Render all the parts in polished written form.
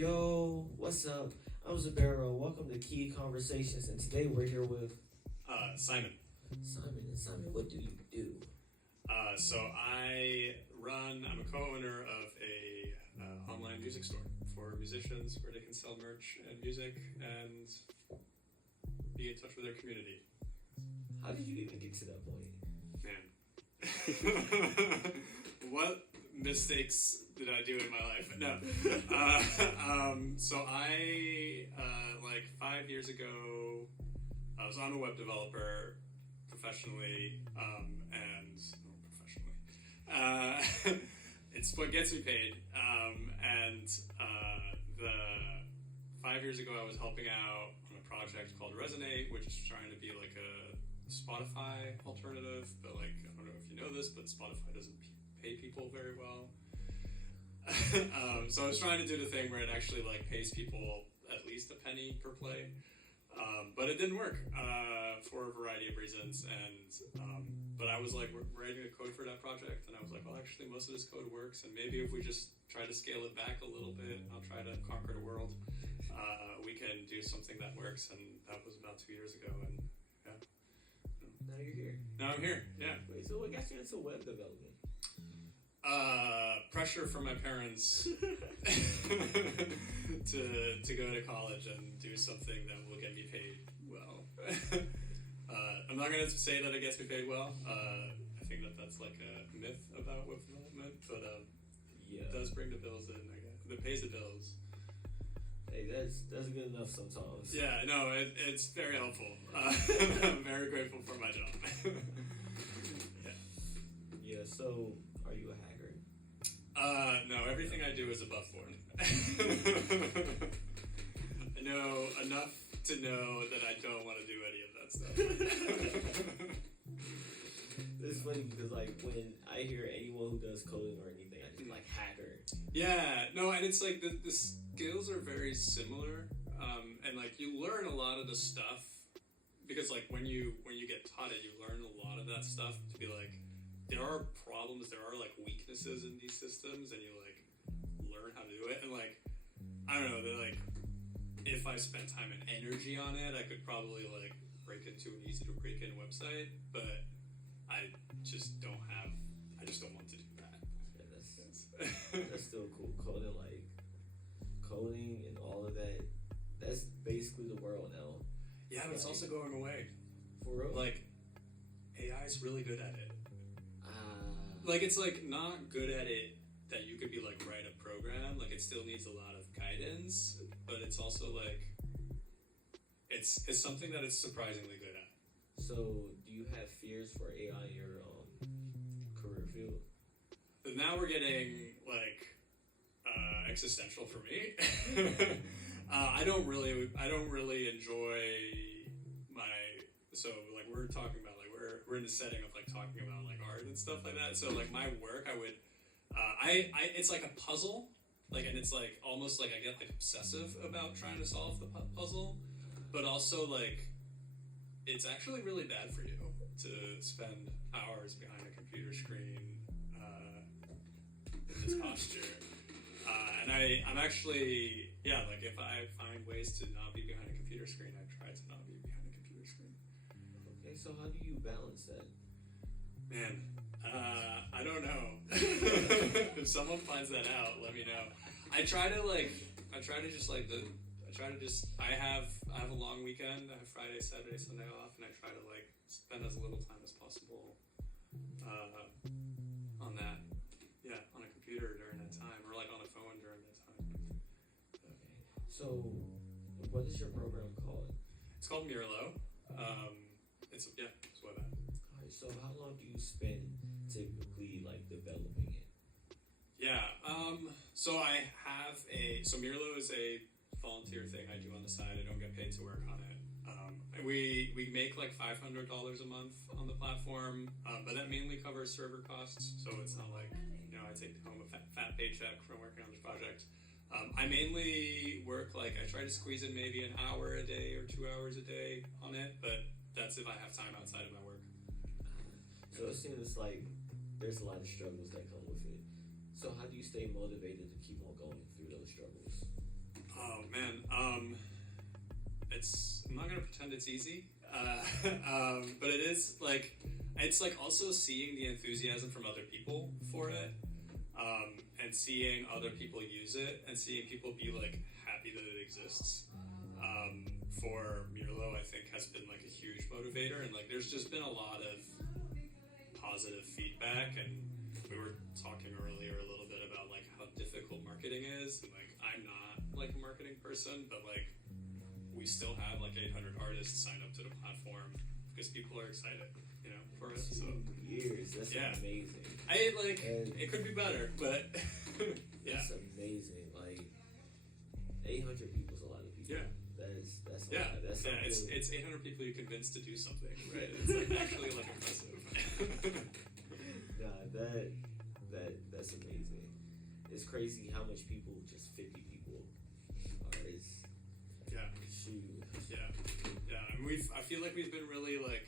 Yo, what's up? I'm Zabero. Welcome to Kii Conversations, and today we're here with Simon. Simon. And Simon, what do you do? I'm a co-owner of a online music store for musicians where they can sell merch and music and be in touch with their community. How did you even get to that point? Man. What mistakes did I do in my life? No. Like 5 years ago, I'm a web developer professionally, it's what gets me paid. The 5 years ago, I was helping out on a project called Resonate, which is trying to be like a Spotify alternative. But like, I don't know if you know this, but Spotify doesn't pay people very well. So I was trying to do the thing where it actually like pays people at least a penny per play. But it didn't work for a variety of reasons, but I was like writing the code for that project, and I was like, well, actually, most of this code works, and maybe if we just try to scale it back a little bit, I'll try to conquer the world. We can do something that works, and that was about 2 years ago, and yeah. Now you're here. Now I'm here, yeah. Wait, so what got you into web development? Pressure from my parents to go to college and do something that will get me paid well. I'm not going to say that it gets me paid well. I think that's like a myth about web development, but it does bring the bills in, I guess. It pays the bills. Hey, that's good enough sometimes. Yeah, no, it's very helpful. I'm very grateful for my job. Yeah, so are you a hacker? No, everything I do is above board. I know enough to know that I don't want to do any of that stuff. It's funny because like when I hear anyone who does coding or anything, I just like hacker. Yeah, no, and it's like the skills are very similar, and like you learn a lot of the stuff because like when you get taught it, you learn a lot of that stuff to be like, there are problems, there are like weaknesses in these systems, and you like learn how to do it. And like, I don't know, they're like, if I spent time and energy on it, I could probably like break into an easy to break in website, but I just don't want to do that. Yeah, that's still cool. Coding and all of that, that's basically the world now. Yeah, but it's also going away. For real? Like, AI is really good at it. Like, it's like not good at it that you could be like write a program. Like, it still needs a lot of guidance, but it's also like it's something that it's surprisingly good at. So, do you have fears for AI in your career field? But now we're getting like existential for me. I don't really enjoy like we're talking about like we're in the setting of like talking about like art and stuff like that. So like my work, I would it's like a puzzle, like, and it's like almost like I get like obsessive about trying to solve the puzzle, but also like it's actually really bad for you to spend hours behind a computer screen in this posture. And I'm actually, like if I find ways to not be behind a computer screen, I try to not be behind a computer screen. Okay, so how do you balance that? Man, I don't know. If someone finds that out, let me know. I have a long weekend. I have Friday, Saturday, Sunday off, and I try to like spend as little time as possible on that. Yeah, on a computer during that time, or like on a phone during that time. Okay. So, what is your program called? It's called Mirlo. It's web app. Alright, so how long do you spend typically like developing it? Yeah, so Mirlo is a volunteer thing I do on the side. I don't get paid to work on it. And we make like $500 a month on the platform, but that mainly covers server costs. So it's not like, I take home a fat paycheck from working on this project. I mainly work I try to squeeze in maybe an hour a day or 2 hours a day on it, but that's if I have time outside of my work. So it seems like there's a lot of struggles that come with it. So how do you stay motivated to keep on going through those struggles? gonna pretend it's easy, but it is like, it's like also seeing the enthusiasm from other people for it, and seeing other people use it, and seeing people be like happy that it exists. For Mirlo, I think has been like a huge motivator, and like there's just been a lot of positive feedback, and we were talking earlier a little bit about like how difficult marketing is, and like I'm not like a marketing person, but like we still have like 800 artists sign up to the platform because people are excited, you know, for it. So years, that's amazing. It could be better, but yeah, it's amazing. Like 800 people is a lot of people. Yeah. That's a lot. That's it's 800 people you convince to do something, right? It's like actually like impressive. Nah, that's amazing. It's crazy how much people, just 50 people, shoot. And I feel like we've been really like,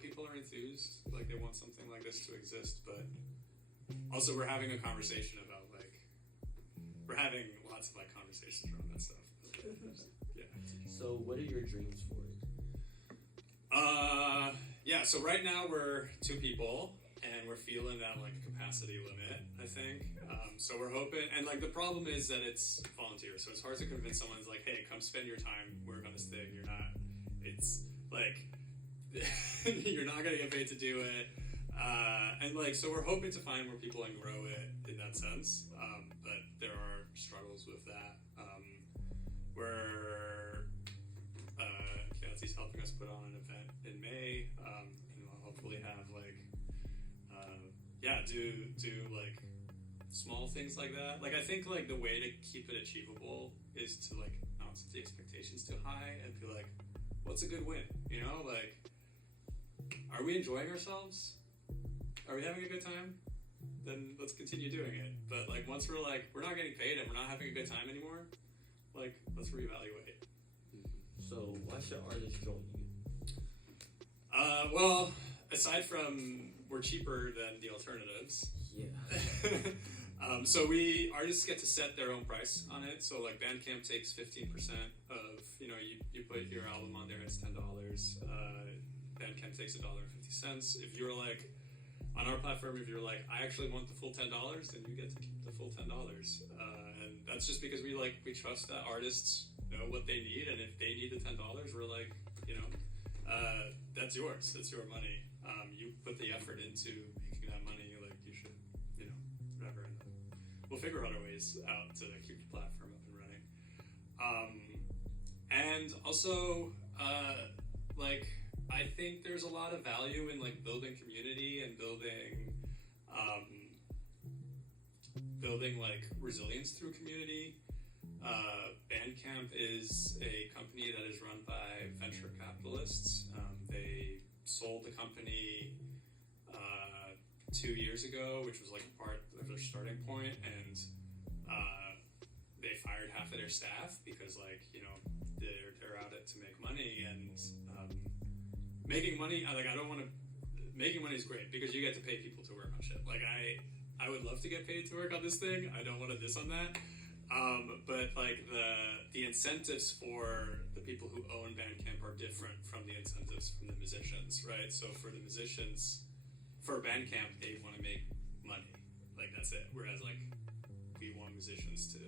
people are enthused, like they want something like this to exist, but also we're having a conversation about like, we're having lots of like conversations around that stuff. So what are your dreams for it? So right now we're 2 people, and we're feeling that like capacity limit, I think. So we're hoping, and like the problem is that it's volunteer, so it's hard to convince someone's like, hey, come spend your time, work on this thing. It's like, you're not gonna get paid to do it. And like, so we're hoping to find where people can grow it in that sense. But there are struggles with that. Kiazii's helping us put on an event in May, and we'll hopefully have like, do like small things like that. Like I think like the way to keep it achievable is to like not set the expectations too high and be like, what's a good win? You know, like, are we enjoying ourselves? Are we having a good time? Then let's continue doing it. But like once we're like, we're not getting paid and we're not having a good time anymore, like let's reevaluate. So why should artists join you? Well, aside from we're cheaper than the alternatives. Yeah. So artists get to set their own price on it. So like Bandcamp takes 15% of, you put your album on there, it's $10. Bandcamp takes $1.50. If you're like, on our platform, if you're like, I actually want the full $10, then you get to keep the full $10. And that's just because we trust that artists know what they need, and if they need the $10, we're like, that's yours. That's your money. You put the effort into making that money, like you should, whatever. And we'll figure other ways out to keep the platform up and running. And also, I think there's a lot of value in like building community and building like resilience through community. Bandcamp is a company that is run by venture capitalists. They sold the company 2 years ago, which was like part of their starting point, and they fired half of their staff because they're out it to make money, and making money. Making money is great because you get to pay people to work on shit. Like I would love to get paid to work on this thing. I don't want to diss on that. But like the incentives for the people who own Bandcamp are different from the incentives from the musicians, right? So for the musicians, for Bandcamp, they want to make money, like that's it. Whereas like we want musicians to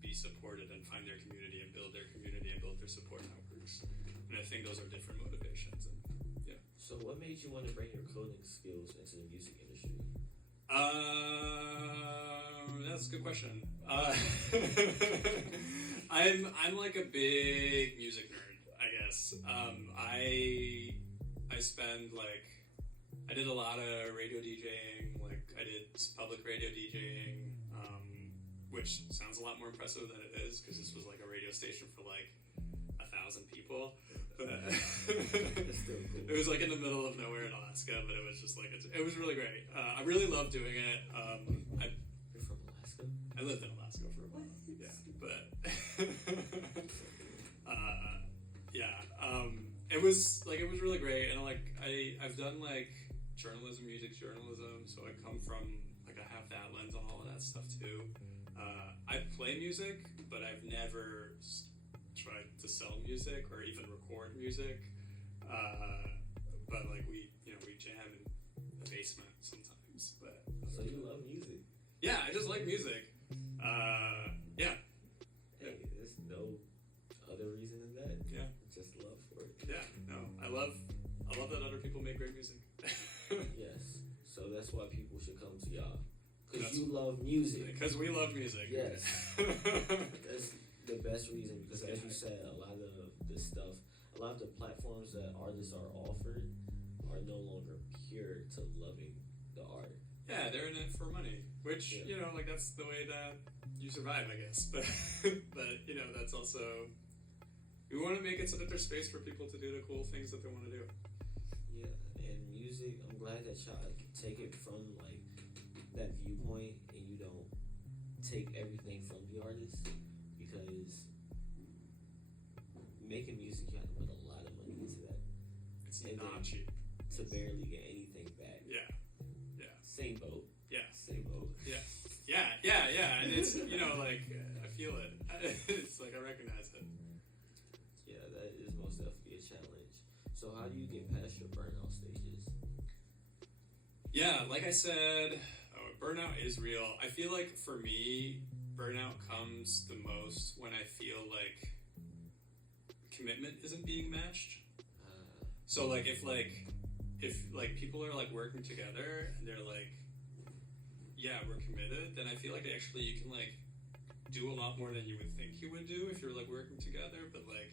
be supported and find their community and build their community and build their support networks. And I think those are different motivations. And yeah. So what made you want to bring your coding skills into the music industry? That's a good question. I'm like a big music nerd, I guess. I spend I did a lot of radio DJing. Like I did public radio DJing, which sounds a lot more impressive than it is because this was like a radio station for 1,000 people. It was like in the middle of nowhere in Alaska, but it was just it was really great. I really loved doing it. You're from Alaska? I lived in Alaska for a while. Yeah, but it was really great, and I've done journalism, music journalism, so I come from I have that lens on all of that stuff too. I play music, but I've never try to sell music or even record music. But like we jam in the basement sometimes. But so you love music? Yeah, I just like music. Yeah. Hey, there's no other reason than that. Yeah. Just love for it. Yeah. No, I love that other people make great music. Yes. So that's why people should come to y'all. Because you love music. Because we love music. Yes. That's the best reason. Because as you said, a lot of the platforms that artists are offered are no longer pure to loving the art. Yeah, they're in it for money. Which, like that's the way that you survive, I guess. But that's also, we want to make it so that there's space for people to do the cool things that they want to do. Yeah, and music, I'm glad that y'all take it from like that viewpoint and you don't take everything from the artist, because making music, you have to put a lot of money into that. It's not cheap. To barely get anything back. Yeah. Same boat. Yeah. Same boat. Yeah. And it's, like, I feel it. It's like, I recognize it. Yeah, that is most definitely a challenge. So how do you get past your burnout stages? Yeah, like I said, burnout is real. I feel like for me, burnout comes the most when I feel like commitment isn't being matched. So like if people are like working together and they're like, yeah, we're committed, then I feel like actually you can like do a lot more than you would think you would do if you're like working together. But like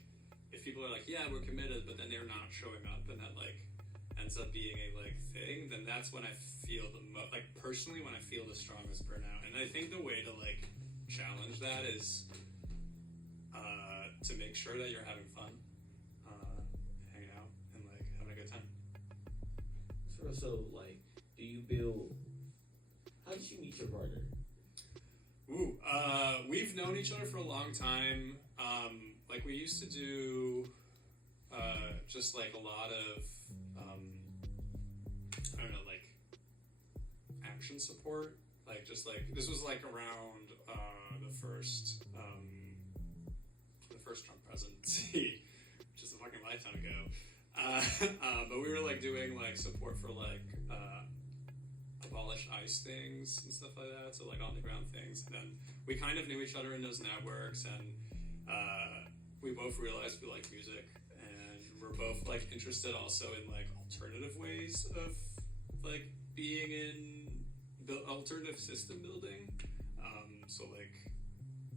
if people are like, yeah, we're committed, but then they're not showing up, and that like ends up being a like thing, then that's when I feel the most, like personally when I feel the strongest burnout. And I think the way to like challenge that is to make sure that you're having fun, hanging out, and like having a good time. So like, do you build? How did you meet your partner? We've known each other for a long time. Like we used to do just like a lot of I don't know, like action support. Like just like this was like around the first Trump presidency, which is a fucking lifetime ago. But we were like doing like support for like abolish ICE things and stuff like that, so like on the ground things. And then we kind of knew each other in those networks, and we both realized we like music, and we're both like interested also in like alternative ways of like being in alternative system building. So like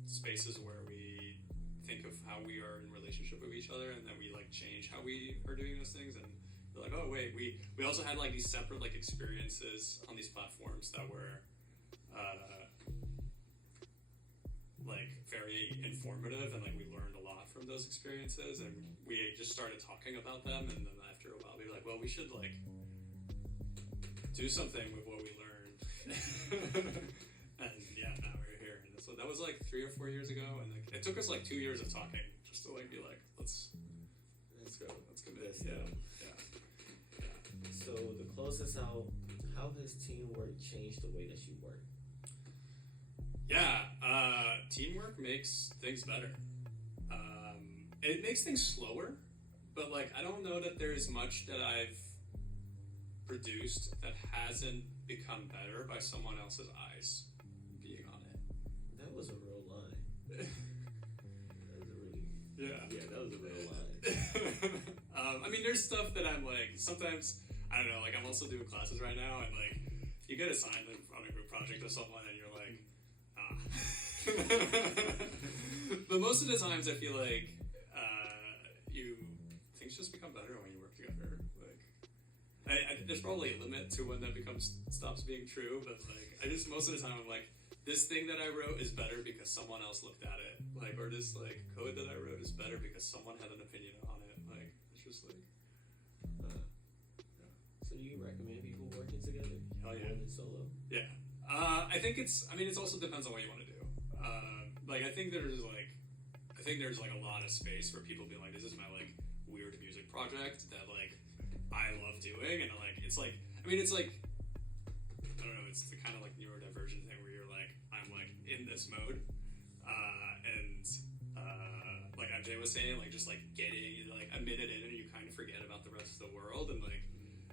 spaces where we think of how we are in relationship with each other, and then we like change how we are doing those things. And we're like, oh wait, we also had like these separate like experiences on these platforms that were like very informative, and like we learned a lot from those experiences, and we just started talking about them. And then after a while we were like, well, we should like do something with what we learned. And yeah, now we're here. And so that was like 3 or 4 years ago, and like it took us like 2 years of talking just to like be like, let's go, let's commit. Yeah. So the closest out, how has teamwork changed the way that you work? Yeah, teamwork makes things better. It makes things slower, but like I don't know that there's much that I've produced that hasn't become better by someone else's eyes being on it. That was a real line. That was a really... Yeah, that was a real line. I mean, there's stuff that I'm like, sometimes, I don't know, like I'm also doing classes right now, and like, you get assigned on a group project with someone, and you're like, But most of the times I feel like, things just become better when you work together. Like, there's probably a limit to when that stops being true, but like, most of the time I'm like, this thing that I wrote is better because someone else looked at it. Like, or this like code that I wrote is better because someone had an opinion on it. Like, it's just like, So do you recommend people working together? Hell yeah. More than solo? Yeah. I think it also depends on what you want to do. Like, I think there's like a lot of space for people being like, this is my like weird music project that like I love doing, and like it's like I don't know, it's the kind of like neurodivergent thing where you're like, I'm like in this mode, and like I'm Jay was saying, like just like getting like a minute in and you kind of forget about the rest of the world, and like,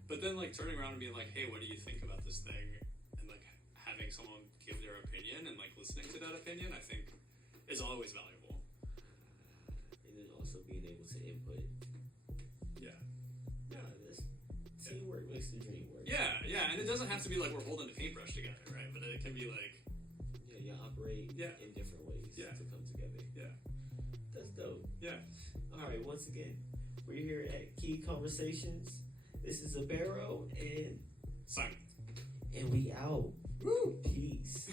but then like turning around and being like, hey, what do you think about this thing, and like having someone give their opinion and like listening to that opinion, I think is always valuable. And then also being able to input. Yeah. This teamwork makes the dream work. Yeah, and it doesn't have to be like we're holding a paintbrush together, right? But it can be like you operate in different ways to come together. Yeah. That's dope. Yeah. All right, once again, we're here at Kii Conversations. This is Zabero and Simon. And we out. Woo! Peace.